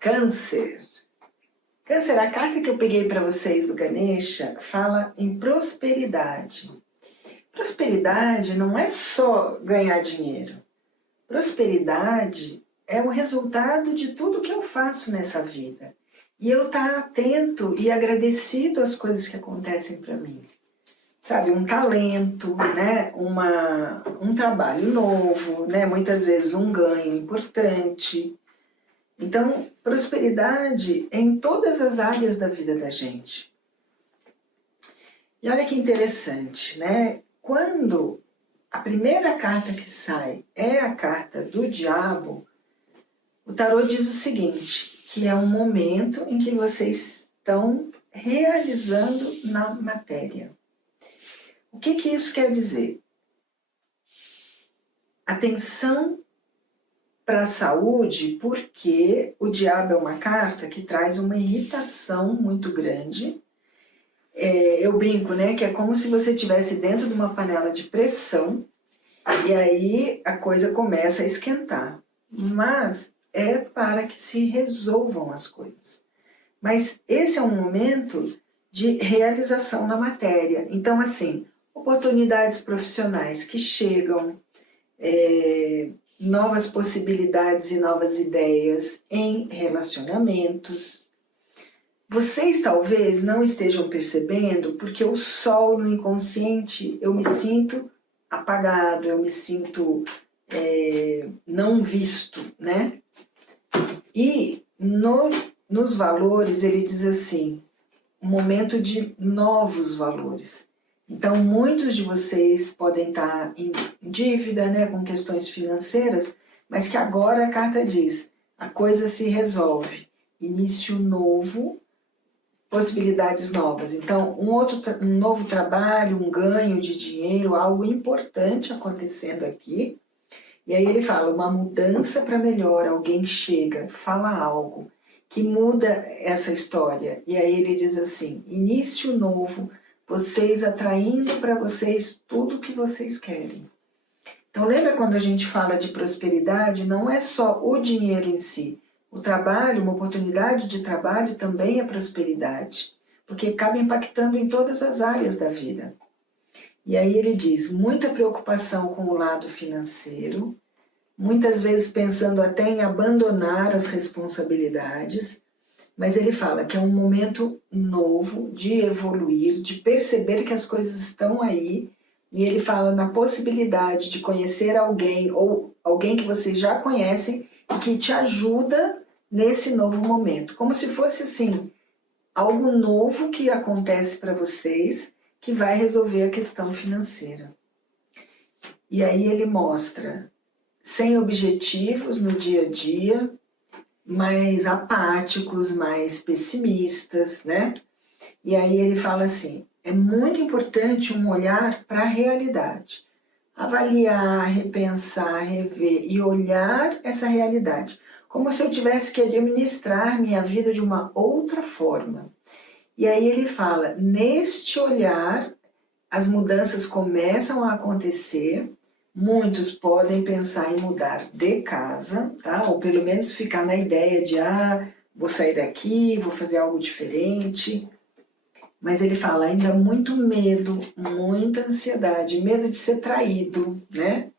Câncer. Câncer, a carta que eu peguei para vocês do Ganesha fala em prosperidade. Prosperidade não é só ganhar dinheiro. Prosperidade é o resultado de tudo que eu faço nessa vida. E eu estar atento e agradecido às coisas que acontecem para mim. Sabe, um talento, né? um trabalho novo, né? Muitas vezes um ganho importante. Então, prosperidade é em todas as áreas da vida da gente. E olha que interessante, né? Quando a primeira carta que sai é a carta do diabo, o tarô diz o seguinte, que é um momento em que vocês estão realizando na matéria. O que isso quer dizer? Atenção para a saúde, porque o diabo é uma carta que traz uma irritação muito grande. Eu brinco, né, que é como se você estivesse dentro de uma panela de pressão e aí a coisa começa a esquentar. Mas é para que se resolvam as coisas. Mas esse é um momento de realização na matéria. Então, assim, oportunidades profissionais que chegam, novas possibilidades e novas ideias em relacionamentos. Vocês talvez não estejam percebendo, porque o sol no inconsciente, eu me sinto apagado, eu me sinto não visto, né? E nos valores ele diz assim, um momento de novos valores. Então, muitos de vocês podem estar em dívida, né, com questões financeiras, mas que agora a carta diz, a coisa se resolve, início novo, possibilidades novas. Então, um novo trabalho, um ganho de dinheiro, algo importante acontecendo aqui. E aí ele fala, uma mudança para melhor, alguém chega, fala algo que muda essa história. E aí ele diz assim, início novo, vocês atraindo para vocês tudo o que vocês querem. Então lembra quando a gente fala de prosperidade, não é só o dinheiro em si. O trabalho, uma oportunidade de trabalho também é prosperidade, porque acaba impactando em todas as áreas da vida. E aí ele diz, muita preocupação com o lado financeiro, muitas vezes pensando até em abandonar as responsabilidades, mas ele fala que é um momento novo de evoluir, de perceber que as coisas estão aí, e ele fala na possibilidade de conhecer alguém, ou alguém que vocês já conhecem, e que te ajuda nesse novo momento. Como se fosse assim, algo novo que acontece para vocês, que vai resolver a questão financeira. E aí ele mostra, sem objetivos no dia a dia, mais apáticos, mais pessimistas, né? E aí ele fala assim, é muito importante um olhar para a realidade. Avaliar, repensar, rever e olhar essa realidade. Como se eu tivesse que administrar minha vida de uma outra forma. E aí ele fala, neste olhar, as mudanças começam a acontecer. Muitos podem pensar em mudar de casa, tá? Ou pelo menos ficar na ideia de, vou sair daqui, vou fazer algo diferente. Mas ele fala ainda muito medo, muita ansiedade, medo de ser traído, né?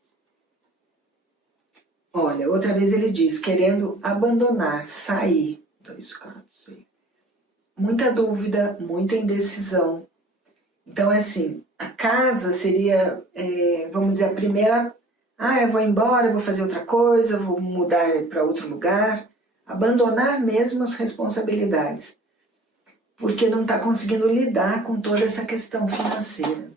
Olha, outra vez ele diz, querendo abandonar, sair. 2, 4, 6. Muita dúvida, muita indecisão. Então, é assim, a casa seria, vamos dizer, a primeira, eu vou embora, vou fazer outra coisa, vou mudar para outro lugar, abandonar mesmo as responsabilidades, porque não está conseguindo lidar com toda essa questão financeira.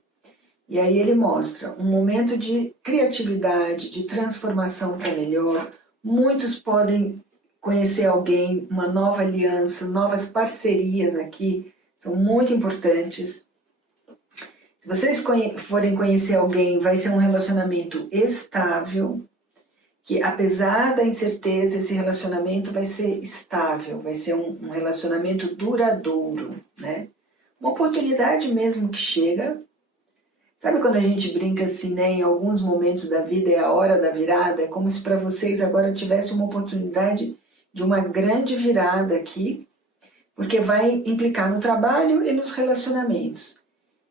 E aí ele mostra um momento de criatividade, de transformação para melhor. Muitos podem conhecer alguém, uma nova aliança, novas parcerias aqui, são muito importantes. Se vocês forem conhecer alguém, vai ser um relacionamento estável, que apesar da incerteza, esse relacionamento vai ser estável, vai ser um relacionamento duradouro, né? Uma oportunidade mesmo que chega. Sabe quando a gente brinca assim, né? Em alguns momentos da vida é a hora da virada, é como se para vocês agora tivesse uma oportunidade de uma grande virada aqui, porque vai implicar no trabalho e nos relacionamentos.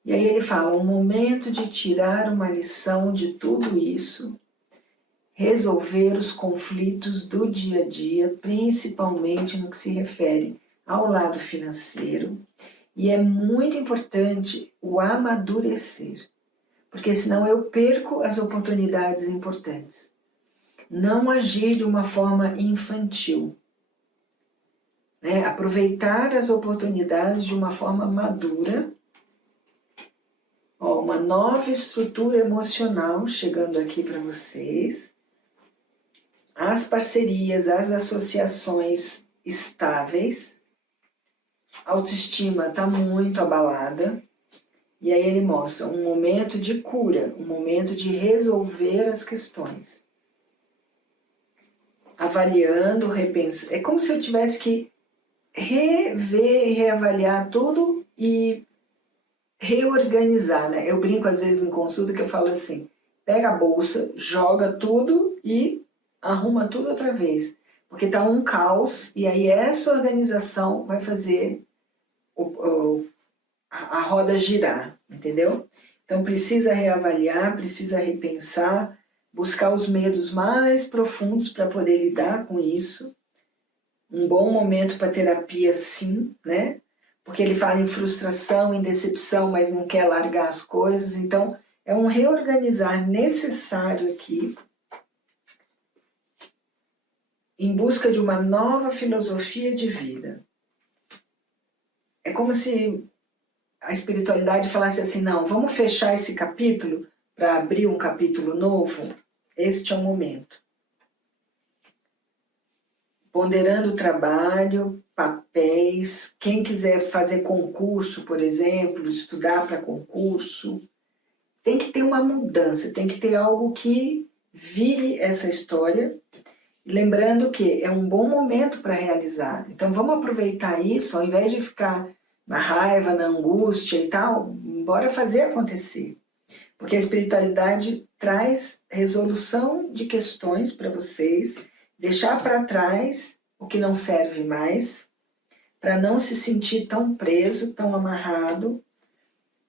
E aí ele fala, um momento de tirar uma lição de tudo isso, resolver os conflitos do dia a dia, principalmente no que se refere ao lado financeiro. E é muito importante o amadurecer, porque senão eu perco as oportunidades importantes. Não agir de uma forma infantil, né? Aproveitar as oportunidades de uma forma madura. Ó, uma nova estrutura emocional chegando aqui para vocês. As parcerias, as associações estáveis. A autoestima está muito abalada. E aí ele mostra um momento de cura, um momento de resolver as questões. Avaliando, repensando. É como se eu tivesse que rever e reavaliar tudo e reorganizar, né? Eu brinco às vezes em consulta que eu falo assim, pega a bolsa, joga tudo e arruma tudo outra vez. Porque está um caos e aí essa organização vai fazer a roda girar, entendeu? Então precisa reavaliar, precisa repensar, buscar os medos mais profundos para poder lidar com isso. Um bom momento para terapia, sim, né? Porque ele fala em frustração, em decepção, mas não quer largar as coisas. Então, é um reorganizar necessário aqui, em busca de uma nova filosofia de vida. É como se a espiritualidade falasse assim, não, vamos fechar esse capítulo para abrir um capítulo novo. Este é o momento. Ponderando o trabalho, papéis, quem quiser fazer concurso, por exemplo, estudar para concurso, tem que ter uma mudança, tem que ter algo que vire essa história, lembrando que é um bom momento para realizar. Então vamos aproveitar isso, ao invés de ficar na raiva, na angústia e tal, bora fazer acontecer. Porque a espiritualidade traz resolução de questões para vocês, deixar para trás o que não serve mais, para não se sentir tão preso, tão amarrado,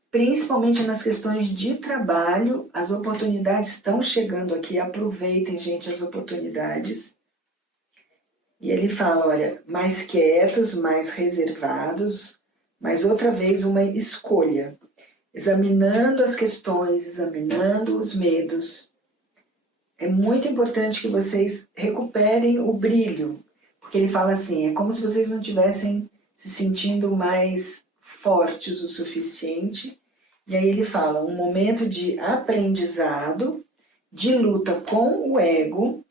principalmente nas questões de trabalho. As oportunidades estão chegando aqui, aproveitem, gente, as oportunidades. E ele fala, olha, mais quietos, mais reservados, mas outra vez uma escolha, examinando as questões, examinando os medos. É muito importante que vocês recuperem o brilho, porque ele fala assim, é como se vocês não estivessem se sentindo mais fortes o suficiente. E aí ele fala, um momento de aprendizado, de luta com o ego,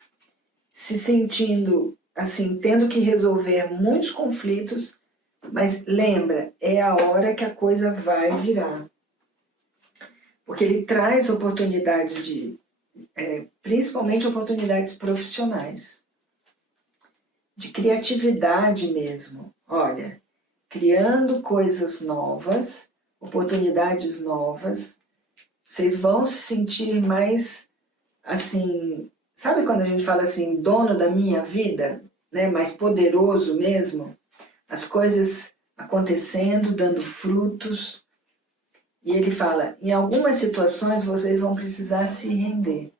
se sentindo assim, tendo que resolver muitos conflitos, mas lembra, é a hora que a coisa vai virar. Porque ele traz oportunidades principalmente oportunidades profissionais, de criatividade mesmo. Olha, criando coisas novas, oportunidades novas, vocês vão se sentir mais, assim, sabe quando a gente fala assim, dono da minha vida, né? Mais poderoso mesmo? As coisas acontecendo, dando frutos. E ele fala, em algumas situações vocês vão precisar se render,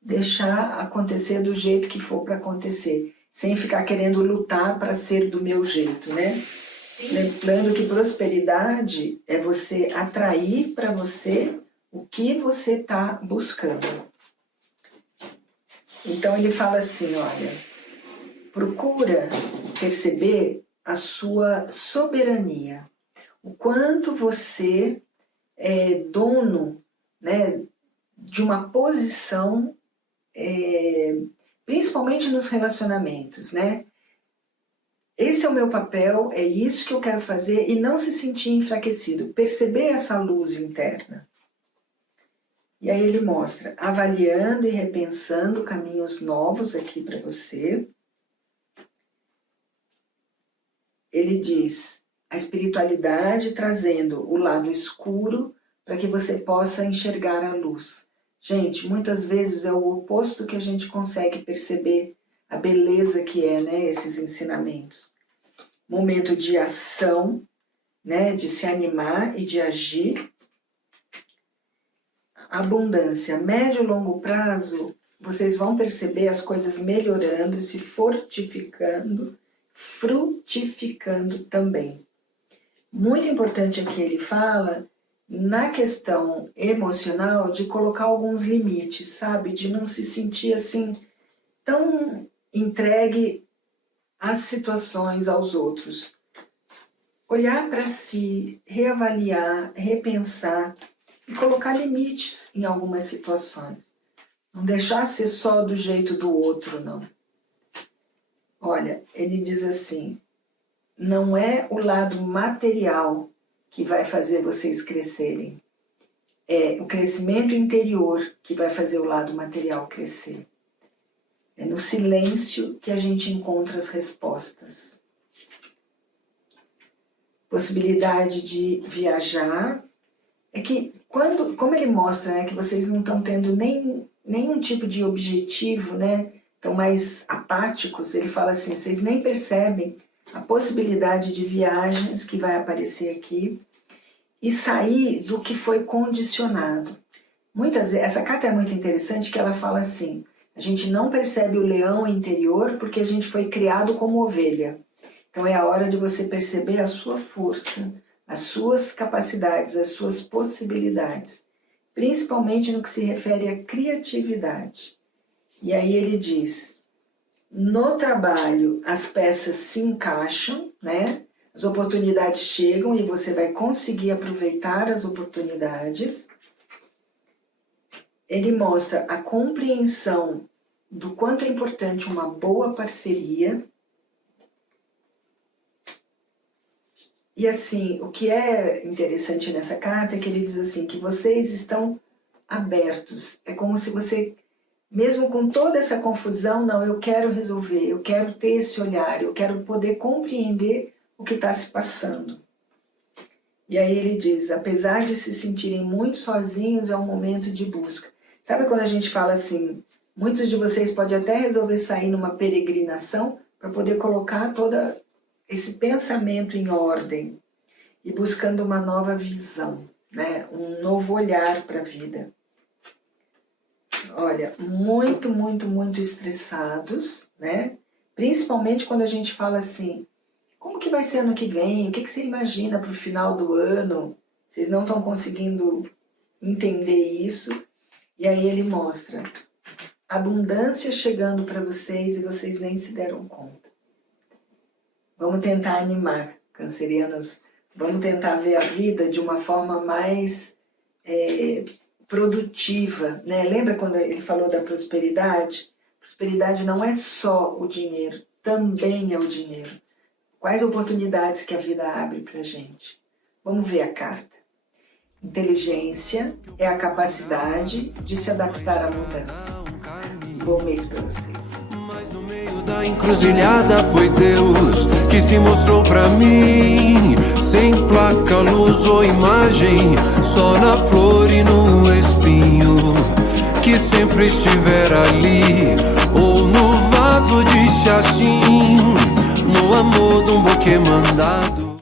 deixar acontecer do jeito que for para acontecer, sem ficar querendo lutar para ser do meu jeito, né? Sim. Lembrando que prosperidade é você atrair para você o que você está buscando. Então ele fala assim, olha, procura perceber a sua soberania, o quanto você é dono, né, de uma posição, principalmente nos relacionamentos, né? Esse é o meu papel, é isso que eu quero fazer, e não se sentir enfraquecido, perceber essa luz interna. E aí ele mostra, avaliando e repensando caminhos novos aqui para você. Ele diz, a espiritualidade trazendo o lado escuro para que você possa enxergar a luz. Gente, muitas vezes é o oposto que a gente consegue perceber a beleza que é, né, esses ensinamentos. Momento de ação, né, de se animar e de agir. Abundância, médio e longo prazo, vocês vão perceber as coisas melhorando, se fortificando, frutificando também. Muito importante aqui ele fala na questão emocional de colocar alguns limites, sabe? De não se sentir assim tão entregue às situações, aos outros. Olhar para si, reavaliar, repensar e colocar limites em algumas situações. Não deixar ser só do jeito do outro, não. Olha, ele diz assim, não é o lado material que vai fazer vocês crescerem. É o crescimento interior que vai fazer o lado material crescer. É no silêncio que a gente encontra as respostas. Possibilidade de viajar. É que, como ele mostra, né, que vocês não estão tendo nenhum tipo de objetivo, né, estão mais apáticos, ele fala assim, vocês nem percebem a possibilidade de viagens que vai aparecer aqui e sair do que foi condicionado. Muitas vezes, essa carta é muito interessante que ela fala assim, a gente não percebe o leão interior porque a gente foi criado como ovelha. Então é a hora de você perceber a sua força, as suas capacidades, as suas possibilidades, principalmente no que se refere à criatividade. E aí ele diz, no trabalho as peças se encaixam, né? As oportunidades chegam e você vai conseguir aproveitar as oportunidades. Ele mostra a compreensão do quanto é importante uma boa parceria. E assim, o que é interessante nessa carta é que ele diz assim, que vocês estão abertos. É como se você, mesmo com toda essa confusão, não, eu quero resolver, eu quero ter esse olhar, eu quero poder compreender o que está se passando. E aí ele diz, apesar de se sentirem muito sozinhos, é um momento de busca. Sabe quando a gente fala assim, muitos de vocês podem até resolver sair numa peregrinação para poder colocar toda esse pensamento em ordem e buscando uma nova visão, né? Um novo olhar para a vida. Olha, muito, muito, muito estressados, né? Principalmente quando a gente fala assim, como que vai ser ano que vem? O que você imagina para o final do ano? Vocês não estão conseguindo entender isso. E aí ele mostra abundância chegando para vocês e vocês nem se deram conta. Vamos tentar animar, cancerianos, vamos tentar ver a vida de uma forma mais produtiva, né? Lembra quando ele falou da prosperidade? Prosperidade não é só o dinheiro, também é o dinheiro. Quais oportunidades que a vida abre para a gente? Vamos ver a carta. Inteligência é a capacidade de se adaptar à mudança. Bom mês para você. Mas no meio da encruzilhada foi Deus que se mostrou pra mim. Sem placa, luz ou imagem, só na flor e no espinho. Que sempre estiver ali, ou no vaso de xaxim, no amor de um buquê mandado.